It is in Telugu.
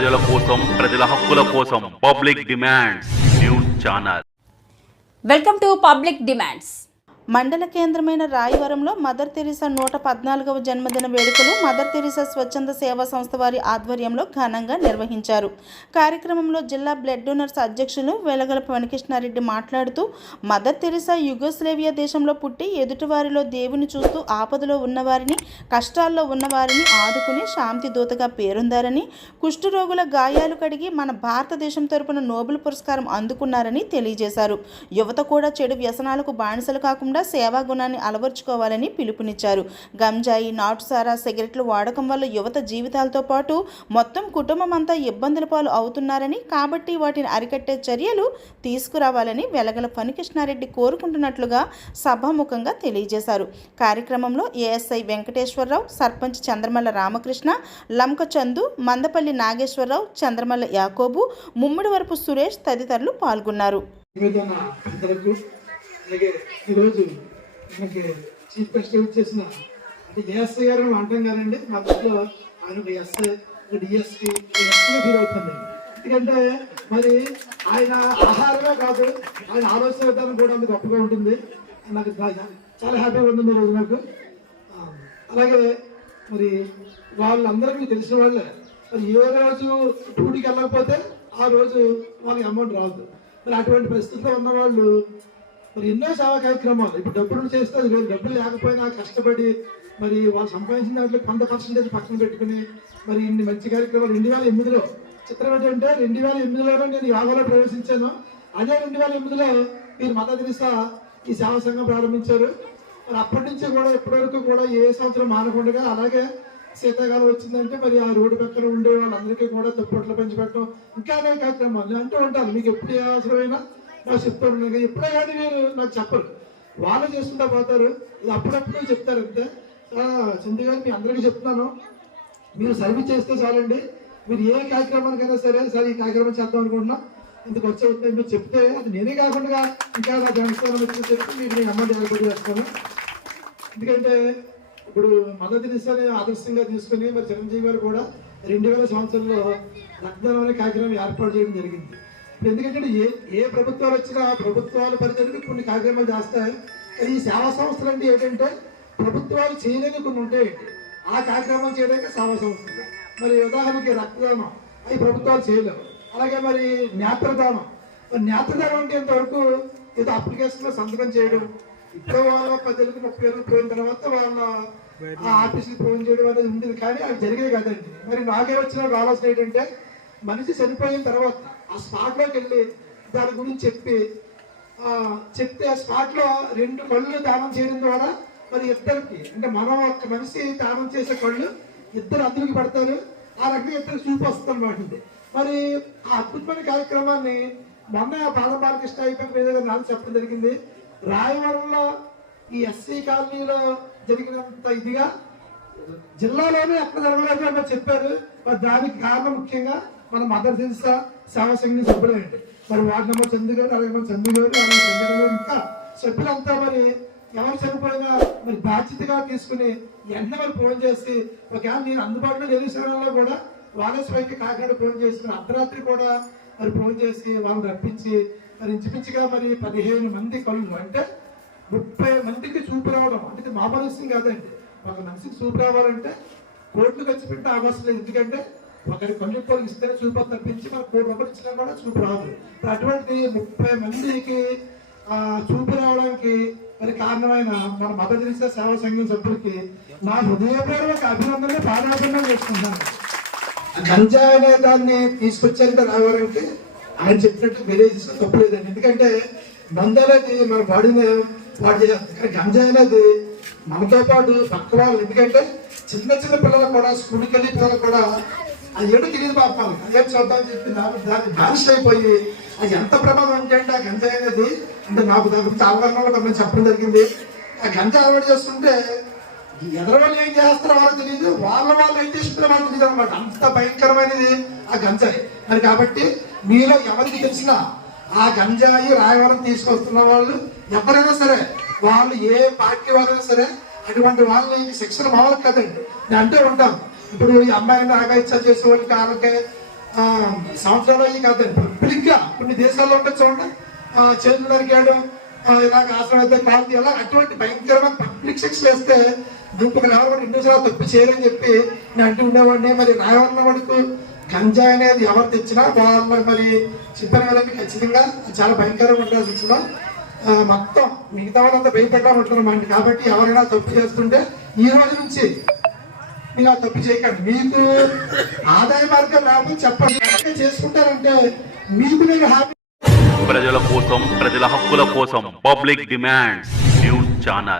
ప్రజల కోసం, ప్రజల హక్కుల కోసం public demands news channel. Welcome to public demands. మండల కేంద్రమైన రాయవరంలో మదర్ తెరీసా 114వ జన్మదిన వేడుకలు మదర్ తెరీసా స్వచ్ఛంద సేవా సంస్థ వారి ఆధ్వర్యంలో ఘనంగా నిర్వహించారు. కార్యక్రమంలో జిల్లా బ్లడ్ డోనర్స్ అధ్యక్షులు వెలగల వెంకటకృష్ణారెడ్డి మాట్లాడుతూ, మదర్ తెరీసా యుగోస్లేవియా దేశంలో పుట్టి ఎదుటివారిలో దేవుని చూస్తూ ఆపదలో ఉన్నవారిని, కష్టాల్లో ఉన్నవారిని ఆదుకుని శాంతి దూతగా పేరొందారని, కుష్ఠరోగుల గాయాలు కడిగి మన భారతదేశం తరపున నోబెల్ పురస్కారం అందుకున్నారని తెలియజేశారు. యువత కూడా చెడు వ్యసనాలకు బానిసలు కాకుండా సేవా గుణాన్ని అలవర్చుకోవాలని పిలుపునిచ్చారు. గంజాయి, నాటుసారా, సిగరెట్లు వాడకం వల్ల యువత జీవితాలతో పాటు మొత్తం కుటుంబం అంతా ఇబ్బందుల పాలు అవుతున్నారని, కాబట్టి వాటిని అరికట్టే చర్యలు తీసుకురావాలని వెలగల ఫణికృష్ణారెడ్డి కోరుకుంటున్నట్లుగా సభాముఖంగా తెలియజేశారు. కార్యక్రమంలో ఏఎస్ఐ వెంకటేశ్వరరావు, సర్పంచ్ చంద్రమల్ల రామకృష్ణ, లంక చందు, మందపల్లి నాగేశ్వరరావు, చంద్రమల్ల యాకోబు, ముమ్మిడివరపు సురేష్ తదితరులు పాల్గొన్నారు. అలాగే ఈరోజు మనకి చీఫ్ గెస్ట్ వచ్చేసిన అంటే ఏఎస్ఐ గారు అంటాం కదండి, మా దృష్టిలో ఆయన ఎస్ఐ, డిఎస్పీ ఫీల్ అవుతుంది. ఎందుకంటే మరి ఆయన ఆహారమే కాదు, ఆయన ఆలోచన విధానం కూడా అంత గొప్పగా ఉంటుంది. నాకు చాలా హ్యాపీగా ఉంటుంది ఈరోజు నాకు. అలాగే మరి వాళ్ళందరికీ తెలిసిన వాళ్ళే, మరి ఏ రోజు డ్యూటీకి వెళ్ళకపోతే ఆ రోజు వాళ్ళకి అమౌంట్ రాదు. మరి అటువంటి పరిస్థితుల్లో ఉన్నవాళ్ళు మరి ఎన్నో సేవా కార్యక్రమాలు, ఇప్పుడు డబ్బులు చేస్తే అది వేరు, డబ్బులు లేకపోయినా కష్టపడి మరి వాళ్ళు సంపాదించిన దాంట్లో కొంత పర్సెంటేజ్ పక్కన పెట్టుకుని మరి ఇన్ని మంచి కార్యక్రమాలు 2008లో చిత్రం ఏంటంటే 2008లోనే నేను యోగాలో ప్రవేశించాను. అదే 2008లో మీరు మదర్ తెరీసా ఈ సేవా సంఘం ప్రారంభించారు. మరి అప్పటి నుంచి కూడా ఇప్పటివరకు కూడా ఏ సంవత్సరం మానకుండా అలాగే శీతాకాలం వచ్చిందంటే మరి ఆ రోడ్డు పక్కన ఉండే వాళ్ళందరికీ కూడా దుప్పట్లు పంచిపెట్టడం, ఇంకా అనేక కార్యక్రమాలు అంటూ ఉంటాను. మీకు ఎప్పుడు ఏ అవసరమైనా నాకు చెప్తూ ఉన్నాను. ఎప్పుడే కానీ మీరు నాకు చెప్పరు, వాళ్ళు చేసుకుంటా పోతారు. ఇది అప్పుడప్పుడు చెప్తారు అంతే. చంద్ర గారు మీ అందరికీ చెప్తున్నాను, మీరు సర్వీస్ చేస్తే చాలండి. మీరు ఏ కార్యక్రమానికైనా సరే ఈ కార్యక్రమం చేద్దాం అనుకుంటున్నాం, ఇందుకు వచ్చే మీరు చెప్తే అది నేనే కాకుండా ఇంకా నా జనస్థానం వచ్చి చెప్తే మీకు నేను అమౌంట్ ఏర్పాటు చేస్తాను. ఎందుకంటే ఇప్పుడు మదర్ తెరీసాని ఆదర్శంగా తీసుకుని మరి చిరంజీవి గారు కూడా 2000 సంవత్సరంలో రక్తదానం అనే కార్యక్రమం ఏర్పాటు చేయడం జరిగింది. ఎందుకంటే ఏ ప్రభుత్వాలు వచ్చినా ప్రభుత్వాల పరిధికి కొన్ని కార్యక్రమాలు చేస్తాయి. ఈ సేవా సంస్థలు అంటే ఏంటంటే ప్రభుత్వాలు చేయలేని కొన్ని ఉంటాయండి, ఆ కార్యక్రమం చేయడానికి సేవా సంస్థలు. మరి ఉదాహరణకి రక్తదానం అవి ప్రభుత్వాలు చేయలేవు. అలాగే మరి నేత్రదానం, మరి నేత్రదానం అంటే ఇంతవరకు ఏదో అప్లికేషన్లో సంతకం చేయడం, ఇప్పుడు 10 ఏళ్ళకి 30 ఏళ్ళకి పోయిన తర్వాత వాళ్ళ ఆఫీస్కి ఫోన్ చేయడం అనేది ఉండేది, కానీ అవి జరిగేది కదండి. మరి నాకే వచ్చిన ఆలోచన ఏంటంటే మనిషి చనిపోయిన తర్వాత ఆ స్పాట్లోకి వెళ్ళి దాని గురించి చెప్తే ఆ స్పాట్లో 2 కళ్ళు దానం చేయడం ద్వారా మరి ఇద్దరికి, అంటే మనం ఒక మనిషి దానం చేసే కళ్ళు ఇద్దరు అందరికి పడతారు, ఆ రకంగా ఇద్దరు చూపు వస్తుంది అన్నమాట. మరి ఆ అద్భుతమైన కార్యక్రమాన్ని మొన్న బాలకృష్ణ అయిపోయిన మీద నాకు చెప్పడం జరిగింది. రాయవరంలో ఈ ఎస్సీ కాలనీలో జరిగినంత ఇదిగా జిల్లాలోనే ఎక్కడ జరగలేదు అని చెప్పారు. మరి దానికి కారణం ముఖ్యంగా మన మదర్ తెరీసా సేవా సంఘం సభ్యులండి. మరి వార్డు నెంబర్ చందు గారు, అలాగే మన చందు గారు, అలాగే చంద్ర గారు, ఇంకా సభ్యులంతా మరి ఎవరు చనిపోయినా మరి బాధ్యతగా తీసుకుని వెంటనే మరి ఫోన్ చేసి, ఒకవేళ నేను అందుబాటులో లేని సమయంలో కూడా వాళ్ళే స్వయంగా కాకినాడ ఫోన్ చేసుకుని అర్ధరాత్రి కూడా మరి ఫోన్ చేసి వాళ్ళు రప్పించి మరి ఇంచుమించుగా మరి 15 మంది కళ్ళు, అంటే 30 మందికి చూపు రావడం అంటే మామూలు విషయం కాదండి. ఒక మనిషికి చూపు రావాలంటే కోట్లు ఖర్చు పెట్టి అవసరం లేదు. ఎందుకంటే ఒకరి కళ్ళు పోలు ఇస్తేనే చూపు తప్పించి మన ₹1 ఇచ్చినా కూడా చూపు రాదు. అటువంటి 30 మందికి చూపు రావడానికి మరి కారణమైన మన మదర్ తెరీసా సేవా సంఘం సభ్యులకి నా హృదయపూర్వక అభినందనలు పాదాభినందనలు చేసుకుంటాను. గంజాయి అనే దాన్ని తీసుకొచ్చారంటే రావడానికి ఆయన చెప్పినట్టు విలేజెస్ తప్పలేదండి. ఎందుకంటే మందు అనేది మన బాడీని పాడు చేస్తుంది, కానీ గంజాయి అనేది మనతో పాటు పక్క వాళ్ళు, ఎందుకంటే చిన్న పిల్లలు కూడా స్కూల్కి వెళ్ళి పిల్లలు కూడా అది ఏడు తెలియదు పాపాలి అదేం చూద్దామని చెప్పి దాన్ని బ్యాన్స్ అయిపోయి అది ఎంత ప్రమాదం అంటే ఆ గంజాయి అనేది, అంటే నాకు దాని గురించి అవగాహన కొంచెం చెప్పడం జరిగింది. ఆ గంజాయి అలవాటు చేస్తుంటే ఎదరు వాళ్ళు ఏం చేస్తారో వాళ్ళకి తెలియదు, వాళ్ళు ఏం చేస్తున్నారో వాళ్ళకి తెలియదు అనమాట. అంత భయంకరమైనది ఆ గంజాయి. మరి కాబట్టి మీలో ఎవరికి తెలిసినా ఆ గంజాయి రాయవరం తీసుకొస్తున్న వాళ్ళు ఎవరైనా సరే, వాళ్ళు ఏ పార్టీ వాళ్ళైనా సరే, అటువంటి వాళ్ళని శిక్షణ మామూలు కదండి. నేను అంటూ ఉంటాను, ఇప్పుడు ఈ అమ్మాయిని ఆగాయిచ్చా చేసే వాళ్ళకి వాళ్ళకి సంవత్సరాలు అయ్యి కాదు, పబ్లిక్గా కొన్ని దేశాల్లో ఉంటుంది చూడండి, చేతులు నరికాడు, ఇలాగ ఆశ్రమం అయితే కాదు, ఎలా అటువంటి భయంకరమైన పబ్లిక్ శిక్షలు వేస్తే ఇంకొక ఎవరు కూడా ఇండివిజువల్ తప్పు చేయరని చెప్పి నేను అంటూ ఉండేవాడిని. మరి రాయవరం వరకు గంజాయి అనేది ఎవరు తెచ్చినా వాళ్ళు మరి చెప్పిన వాళ్ళకి ఖచ్చితంగా చాలా భయంకరంగా ఉంటుంది శిక్షలో. మొత్తం మిగతా వాళ్ళంతా భయపడ్డా ఉంటున్నామండి. కాబట్టి ఎవరైనా తప్పు చేస్తుంటే ఈ రోజు నుంచి మీరు ఆ తప్పు చేయకండి. మీకు ఆదాయ మార్గం లేకపోతే చెప్పండి, చేసుకుంటారంటే మీకు నేను హ్యాపీ. ప్రజల కోసం, ప్రజల హక్కుల కోసం పబ్లిక్ డిమాండ్స్ న్యూస్ ఛానల్.